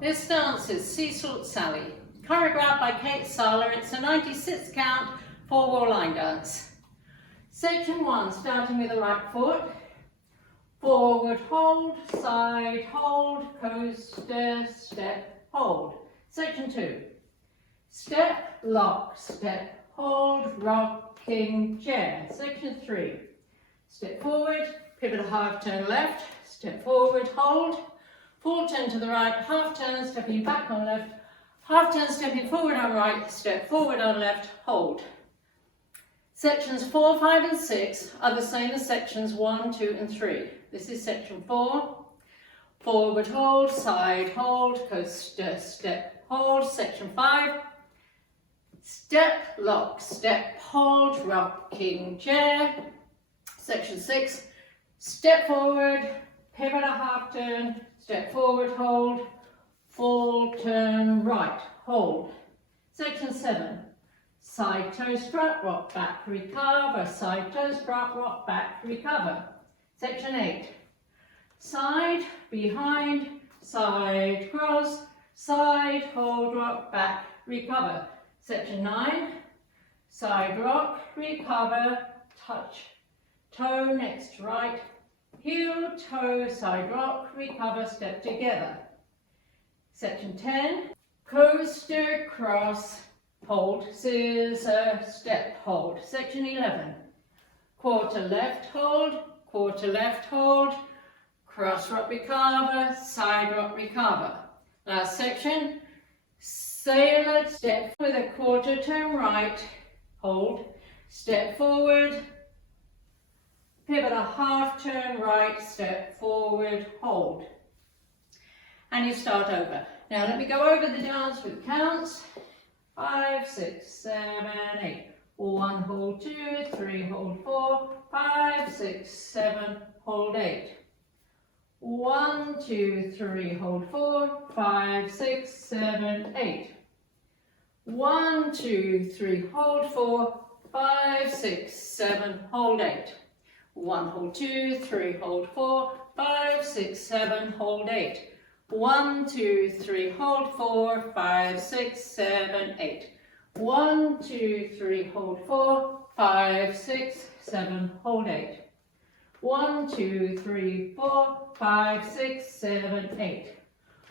This dance is Sea Salt Sally, choreographed by Kate Sala. It's a 96 count 4-wall line dance. Section 1, starting with the right foot. Forward, hold, side, hold, coaster, step, hold. Section 2. Step, lock, step, hold, rocking chair. Section 3. Step forward, pivot a half turn left, step forward, hold, full turn to the right, half turn, stepping back on left, half turn, stepping forward on right, step forward on left, hold. Sections 4, 5 and 6 are the same as sections 1, 2 and 3. This is section 4. Forward hold, side hold, coaster, step, hold. Section 5. Step, lock, step, hold, rocking chair. Section 6. Step forward, pivot a half turn, step forward, hold, full turn right, hold. Section 7. Side toe strut, rock back, recover, side toe strut, rock back, recover. Section 8. Side, behind, side cross, side hold, rock back, recover. Section 9. Side rock, recover, touch, toe next to right, heel, toe, side rock, recover, step together. Section 10. Coaster, cross, hold, scissor, step, hold. Section 11. Quarter left hold, cross rock recover, side rock recover. Last section. Sailor step with a quarter turn right, hold, step forward, pivot a half turn right, step forward, hold. And you start over. Now let me go over the dance with counts. 5, 6, 7, 8. 1, hold 2, 3, hold 4, 5, 6, 7, hold 8. 1, 2, 3, hold 4, 5, 6, 7, 8. 1, 2, 3, hold 4, 5, 6, 7, hold 8. 1, hold 2, 3, hold 4, 5, 6, 7, hold 8. 1, 2, 3, hold 4, 5, 6, 7, 8. 1, 2, 3, hold 4, 5, 6, 7, hold 8. 1, 2, 3, 4, 5, 6, 7, 8.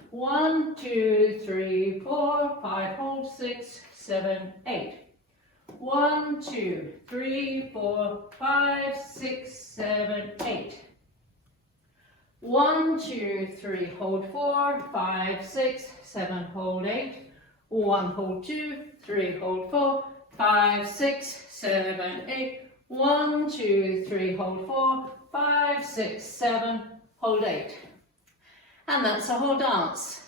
1, 2, 3, 4, 5, hold 6, 7, 8. 1, 2, 3, 4, 5, 6, 7, 8. 1, 2, 3, hold 4, 5, 6, 7, hold 8. 1, hold 2, 3, hold 4, 5, 6, 7, 8. 1, 2, 3, hold 4, 5, 6, 7, hold 8. And that's the whole dance.